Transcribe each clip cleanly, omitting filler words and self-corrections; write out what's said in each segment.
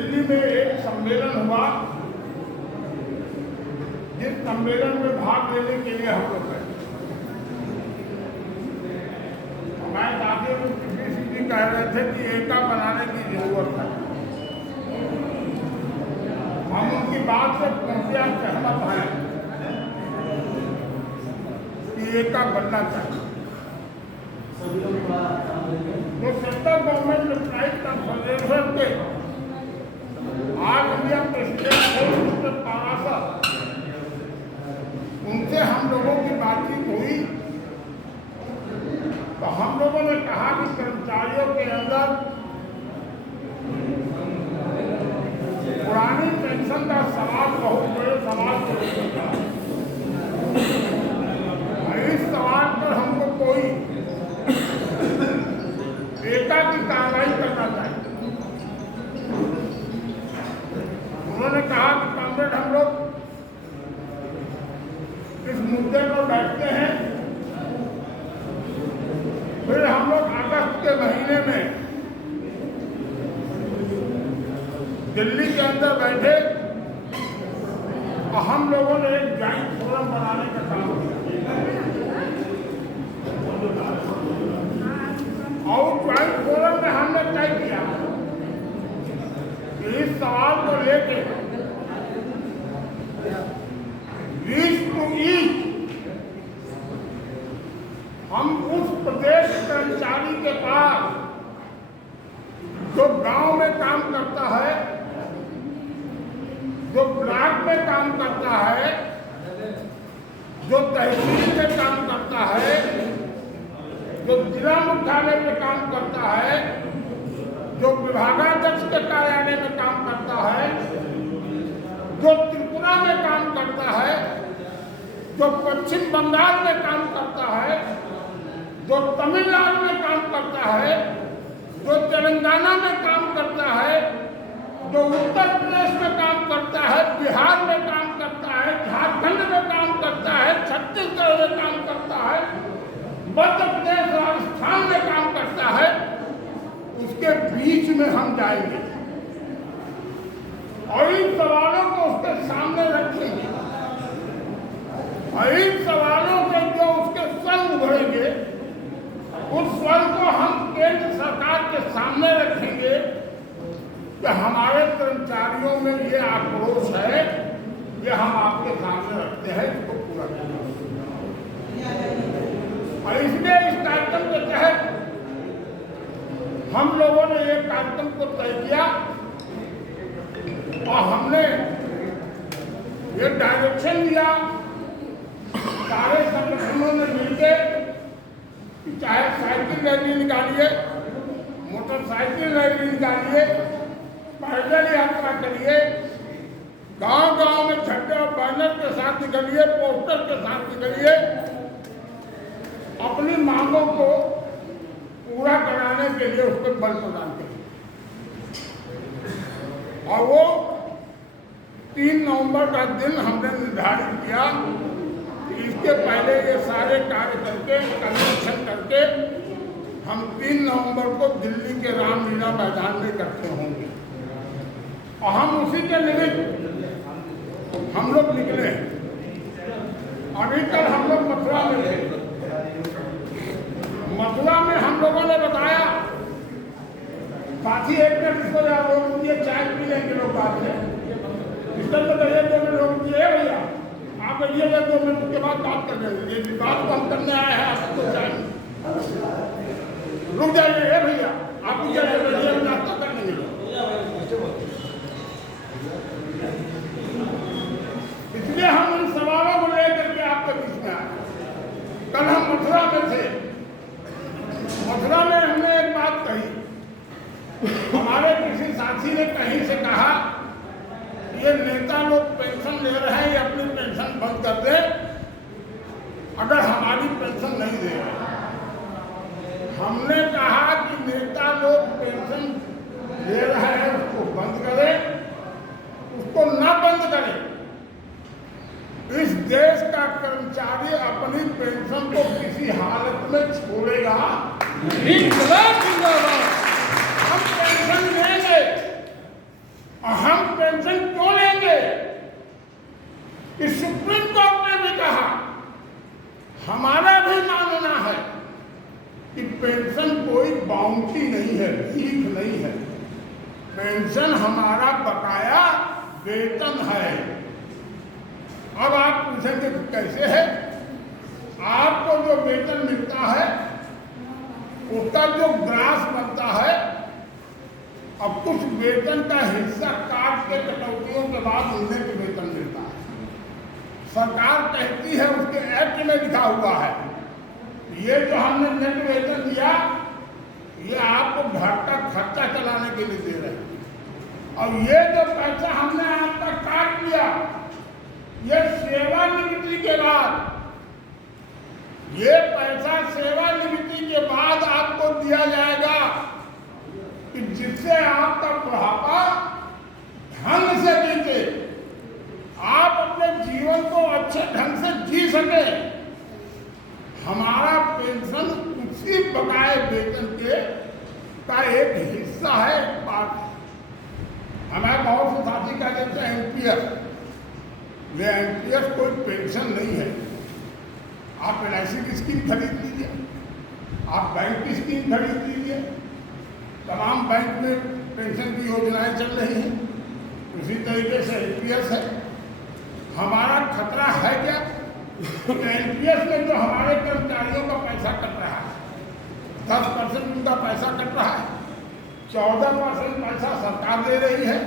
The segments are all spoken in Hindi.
दिल्ली में एक सम्मेलन हुआ, जिस सम्मेलन में भाग लेने के लिए हम लोग गए। हमारे दादी सीधी कह रहे थे कि एकता बनाने की जरूरत है। हम उनकी बात से पूर्णतया सहमत हैं कि एकता बनना चाहिए। जो सेंट्रल गवर्नमेंट रिप्रेजेंटेटिव कॉन्फ्रेंस के ऑल इंडिया प्रेसिडेंट थे मिस्टर पारासर, उनसे हम लोगों की बातचीत हुई तो हम लोगों ने कहा कि कर्मचारियों के अंदर पुरानी पेंशन का सवाल बहुत बड़े सवाल से होता है। इस सवाल पर हमको कोई एकता की कार्रवाई करना चाहिए। उन्होंने कहा कि कांग्रेस हम लोग इस मुद्दे पर बैठते हैं, फिर हम लोग अगस्त के महीने में दिल्ली के अंदर बैठे और हम लोगों ने एक जॉइंट फोरम बनाने का काम किया और ज्वाइंट फोरम में हमने तय किया कि इस सवाल को लेके ईस्ट टू ईस्ट हम उस प्रदेश कर्मचारी के पास जो गांव में काम करता है, जो ब्लॉक में काम करता है, जो तहसील में काम करता है, जो जिला मुख्यालय में काम करता है, जो विभागाध्यक्ष के कार्यालय में काम करता है, जो त्रिपुरा में काम करता है, जो पश्चिम बंगाल में काम करता है, जो तमिलनाडु में काम करता है, जो तेलंगाना में काम करता है, जो उत्तर प्रदेश में काम करता है, बिहार में काम करता है, झारखंड में काम करता है, छत्तीसगढ़ में काम करता है, मध्य प्रदेश राजस्थान में काम करता है, उसके बीच में हम जाएंगे और इन सवालों को उसके सामने रखेंगे और इन सवालों से जो उसके स्वर उभरेंगे उस स्वर को हम केंद्र सरकार के सामने रखेंगे कि हमारे कर्मचारियों में ये आक्रोश है, ये हम आपके सामने रखते हैं, इसको पूरा करना। और इसलिए इस कार्यक्रम के तहत हम लोगों ने एक कार्यक्रम को तय किया और हमने ये डायरेक्शन दिया सारे संगठनों ने मिलकर कि चाहे साइकिल रैली निकालिए, मोटरसाइकिल रैली निकालिए, पैदल यात्रा करिए, गांव-गांव में झंडे और बैनर के साथ निकलिए, पोस्टर के साथ निकलिए, अपनी मांगों को पूरा कराने के लिए उस पर बल प्रदान करें। और वो 3 नवंबर का दिन हमने निर्धारित किया कि इसके पहले ये सारे कार्य करके कन्वेंशन करके हम 3 नवंबर को दिल्ली के रामलीला मैदान में इकट्ठे होंगे और हम उसी के निमित्त हम लोग निकले। अभी कल हम लोग मथुरा में थे। मथुरा में हम लोगों ने बताया, साथी एक मिनट इसको रोक दिए, चाय पी लेंगे लोग बाद में, सिस्टम में कहिए 2 मिनट रोक दिए भैया, आप कहिएगा 2 मिनट के बाद बात कर लेंगे, ये बात को हम करने आए हैं, आपको चाय रुक जाइए भैया, आप नाश्ता कर लेंगे। इसलिए हम इन सवालों को लेकर के आपके बीच में आए। कल हम मथुरा में थे। मथुरा में हमने एक बात कही, हमारे किसी साथी ने कहीं से कहा ये नेता लोग पेंशन ले रहे हैं, ये अपनी पेंशन बंद कर दे अगर हमारी पेंशन नहीं दे रहे। हमने कहा कि नेता लोग पेंशन ले रहे हैं उसको बंद करें, उसको ना बंद करें। इस देश का कर्मचारी अपनी पेंशन को किसी हालत में छोड़ेगा नहीं। हम पेंशन देंगे, हमारा भी मानना है कि पेंशन कोई बाउंटी नहीं है, भीख नहीं है। पेंशन हमारा बकाया वेतन है। अब आप पूछेंगे कैसे है? आपको जो वेतन मिलता है उसका जो ग्रास बनता है, अब कुछ वेतन का हिस्सा काट के कटौतियों के बाद उन्हें के वेतन मिलता है। सरकार कहती है, उसके एक्ट में लिखा हुआ है, ये जो हमने नेट वेतन दिया ये आपको घर का खर्चा चलाने के लिए दे रहे हैं। और ये जो पैसा हमने आपका काट लिया, ये सेवानिवृत्ति के बाद, ये पैसा सेवानिवृत्ति के बाद आपको दिया जाएगा कि जिससे आपका बुढ़ापा ढंग से बीते, आप अपने जीवन को अच्छे ढंग से जी सके। हमारा पेंशन उसी बकाए वेतन के का एक हिस्सा है, एक पार्ट है। हमें बहुत से साथी कह देते हैं एनपीएस, ये एनपीएस कोई पेंशन नहीं है। आप एलआईसी की स्कीम खरीद लीजिए, आप बैंक की स्कीम खरीद लीजिए, तमाम बैंक में पेंशन की योजनाएं चल रही हैं। उसी तरीके से एनपीएस है। हमारा खतरा है क्या? एनपीएस में जो हमारे कर्मचारियों का पैसा कट रहा है, 10% उनका पैसा कट रहा है, 14% पैसा सरकार दे रही है,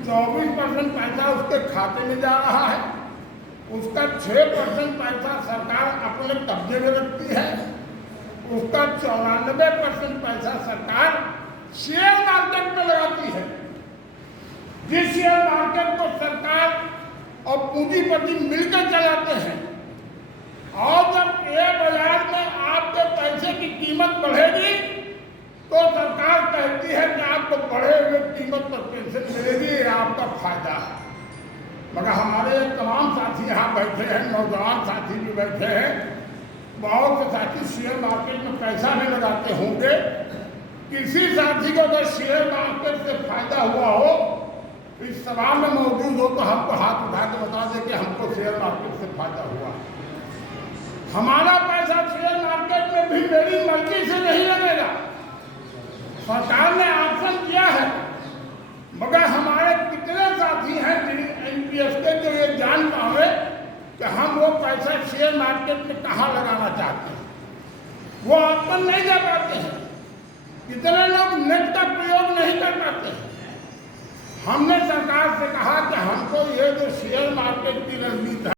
24% पैसा उसके खाते में जा रहा है, उसका 6% पैसा सरकार अपने कब्जे में रखती है, उसका 94% पैसा सरकार शेयर मार्केट में लगाती है। जिस शेयर मार्केट को सरकार और पूंजीपति मिलकर चलाते हैं, और जब ये बाजार में आपके पैसे की कीमत बढ़ेगी तो सरकार कहती है कि आपको बढ़े हुए कीमत पर पेंशन मिलेगी, ये आपका फायदा है। मगर हमारे तमाम साथी यहाँ बैठे हैं, नौजवान साथी भी बैठे हैं, बहुत से साथी शेयर मार्केट में पैसा भी लगाते होंगे। किसी साथी को अगर शेयर मार्केट से फायदा हुआ हो, इस सभा में मौजूद हो तो हमको हाथ उठा के बता दे कि हमको शेयर मार्केट से फायदा हुआ। हमारा पैसा शेयर मार्केट में भी मेरी मर्जी से नहीं लगेगा, सरकार ने ऑप्शन दिया है। मगर हमारे कितने साथी हैं एनपीएस के जो ये जान पाए कि हम वो पैसा शेयर मार्केट में कहाँ लगाना चाहते हैं, वो ऑप्शन नहीं दे पाते हैं। कितने लोग नेट का प्रयोग नहीं कर पाते हैं। हमने सरकार से कहा कि हमको ये जो शेयर मार्केट की रणनीति है